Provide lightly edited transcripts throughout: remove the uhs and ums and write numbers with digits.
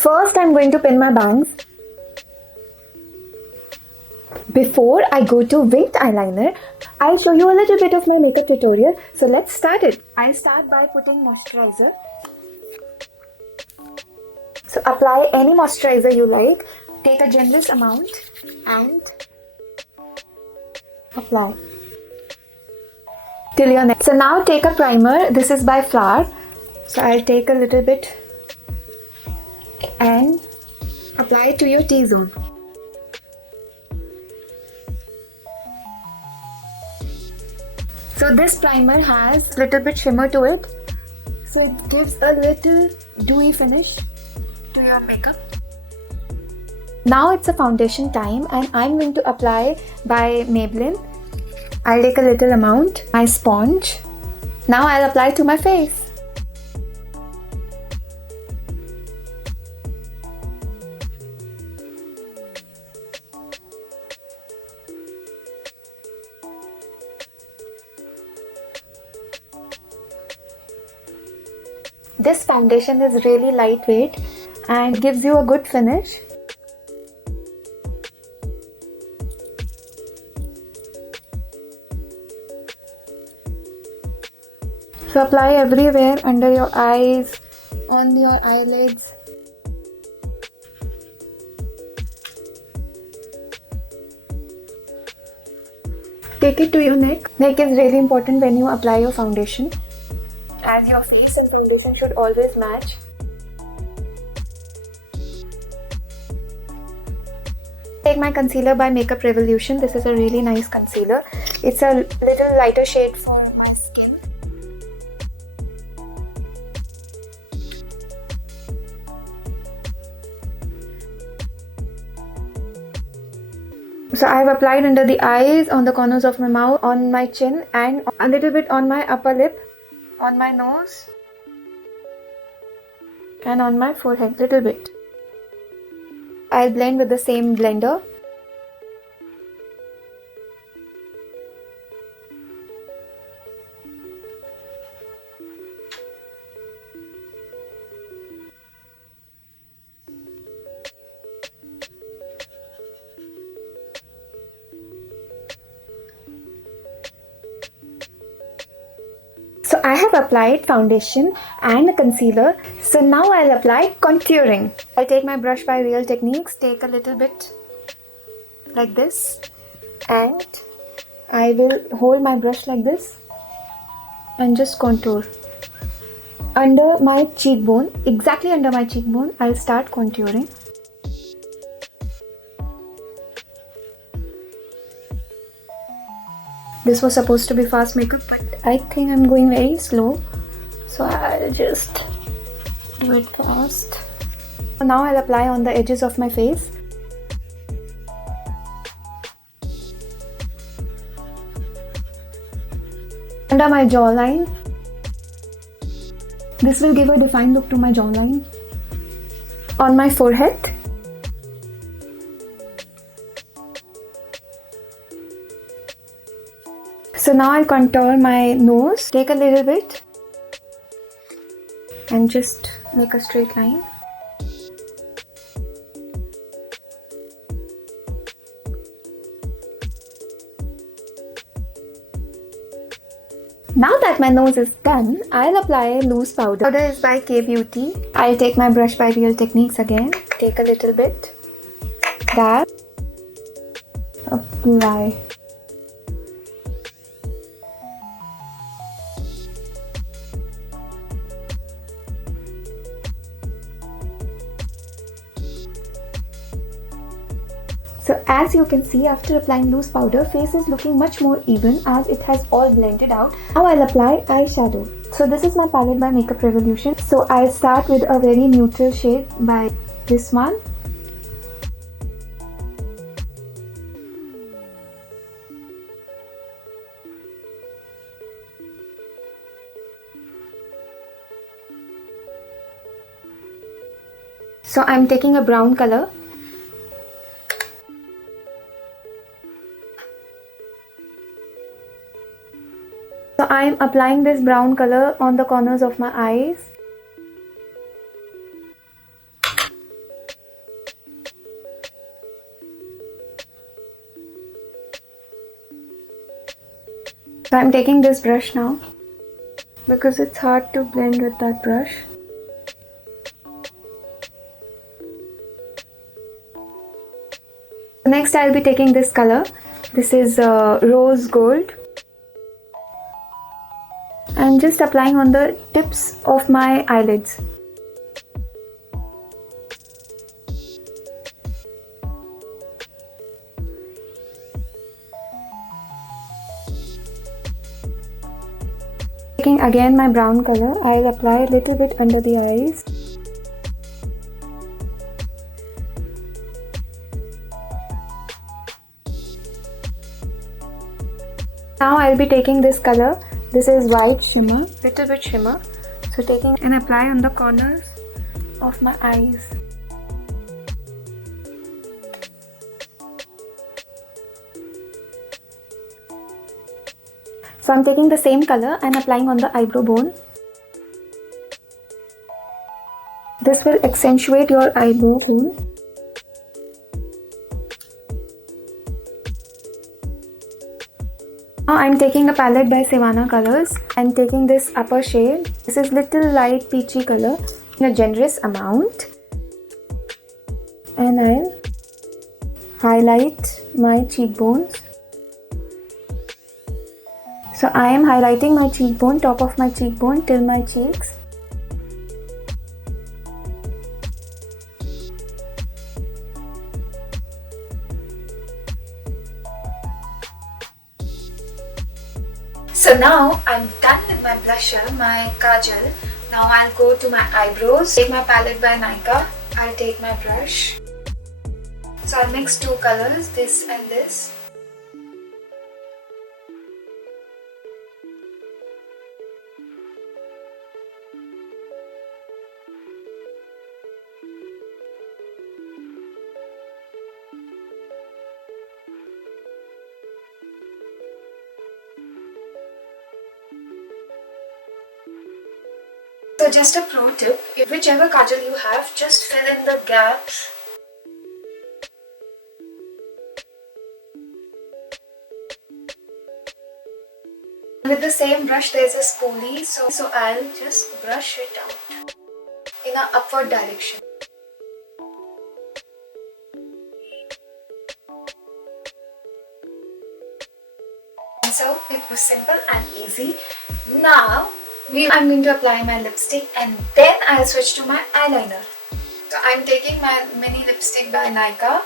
First, I'm going to pin my bangs. Before I go to winged eyeliner, I'll show you a little bit of my makeup tutorial. So let's start it. I'll start by putting moisturizer. So apply any moisturizer you like. Take a generous amount and apply till your neck. So now take a primer. This is by Flower. So I'll take a little bit and apply it to your T-zone. So this primer has little bit shimmer to it. So it gives a little dewy finish to your makeup. Now it's a foundation time and I'm going to apply by Maybelline. I'll take a little amount, my sponge. Now I'll apply to my face. This foundation is really lightweight and gives you a good finish. So apply everywhere, under your eyes, on your eyelids. Take it to your neck. Neck is really important when you apply your foundation, as your face and foundation should always match. Take my concealer by Makeup Revolution. This is a really nice concealer. It's a little lighter shade for my skin. So I have applied under the eyes, on the corners of my mouth, on my chin and a little bit on my upper lip, on my nose and on my forehead, little bit. I'll blend with the same blender. So I have applied foundation and concealer. So now I'll apply contouring. I'll take my brush by Real Techniques, take a little bit like this and I will hold my brush like this and just contour. Under my cheekbone, exactly under my cheekbone, I'll start contouring. This was supposed to be fast makeup, but I think I'm going very slow. So I'll just do it fast. Now I'll apply on the edges of my face. Under my jawline. This will give a defined look to my jawline. On my forehead. So now I'll contour my nose. Take a little bit and just make a straight line. Now that my nose is done, I'll apply loose powder. Powder is by Beauty. I'll take my brush by Real Techniques again. Take a little bit. Dab. Apply. So as you can see, after applying loose powder, face is looking much more even as it has all blended out. Now I'll apply eyeshadow. So this is my palette by Makeup Revolution. So I'll start with a very neutral shade by this one. So I'm taking a brown color. So I am applying this brown color on the corners of my eyes. So I'm taking this brush now because it's hard to blend with that brush. Next I'll be taking this color. This is rose gold. And just applying on the tips of my eyelids. Taking again my brown color, I'll apply a little bit under the eyes. Now I'll be taking this color. This is white shimmer, little bit shimmer. So taking and apply on the corners of my eyes. So I'm taking the same color and applying on the eyebrow bone. This will accentuate your eyebrow too. Now I'm taking a palette by Savannah Colors and taking this upper shade. This is little light peachy color in a generous amount. And I'll highlight my cheekbones. So I am highlighting my cheekbone, top of my cheekbone till my cheeks. So now I'm done with my blusher, my kajal. Now I'll go to my eyebrows. Take my palette by Nykaa. I'll take my brush. So I'll mix two colors, this and this. So just a pro tip, whichever kajal you have, just fill in the gaps. With the same brush there's a spoolie, so I'll just brush it out in an upward direction. And so it was simple and easy. Now I'm going to apply my lipstick and then I'll switch to my eyeliner. So I'm taking my mini lipstick by Nykaa.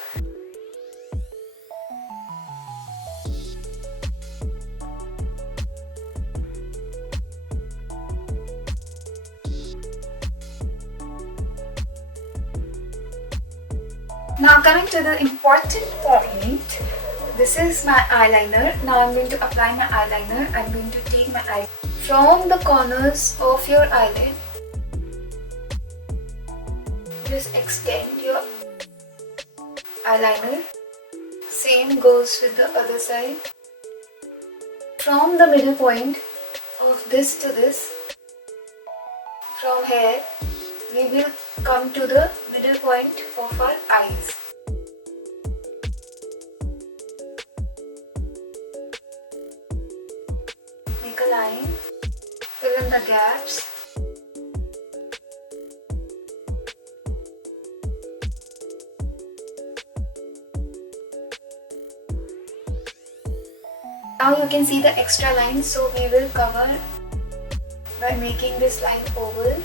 Now coming to the important point, this is my eyeliner. Now I'm going to apply my eyeliner. I'm going to take my eye from the corners of your eyelid. Just extend your eyeliner. Same goes with the other side. From the middle point of this to this, from here, we will come to the middle point of our eyes. Make a line, fill in the gaps. Now you can see the extra line, so we will cover by making this line oval.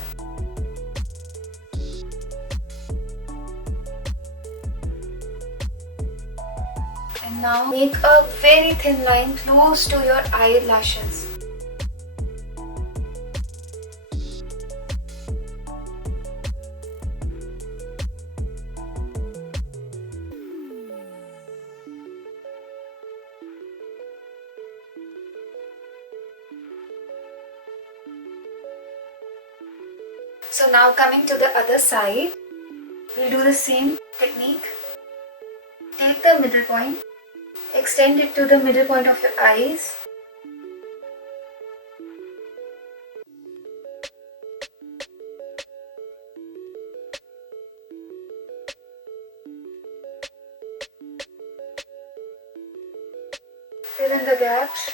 And now make a very thin line close to your eyelashes. So now coming to the other side, we'll do the same technique. Take the middle point, extend it to the middle point of your eyes. Fill in the gaps.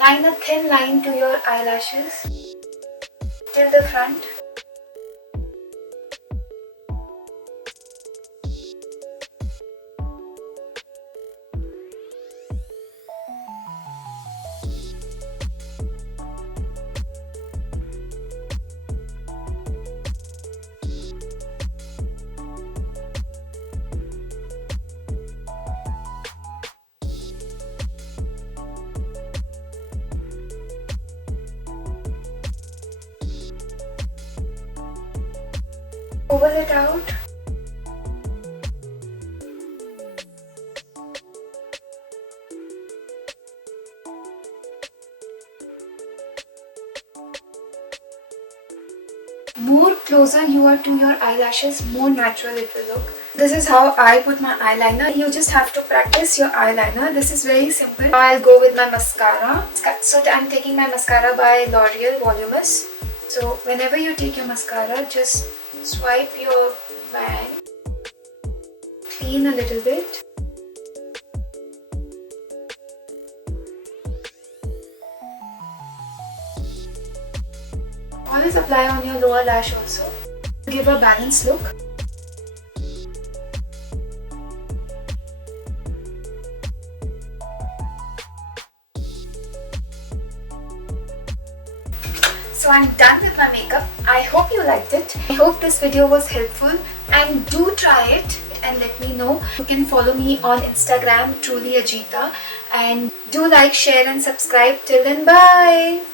Line a thin line to your eyelashes till the front. Oval it out. More closer you are to your eyelashes, more natural it will look. This is how I put my eyeliner. You just have to practice your eyeliner. This is very simple. I'll go with my mascara. So I'm taking my mascara by L'Oreal Voluminous. So whenever you take your mascara, just swipe your bag, clean a little bit. Always apply on your lower lash also. Give a balanced look. So I'm done with my makeup. I hope you liked it. I hope this video was helpful and do try it and let me know. You can follow me on Instagram, truly Ajeeta, and do like, share and subscribe. Till then, bye!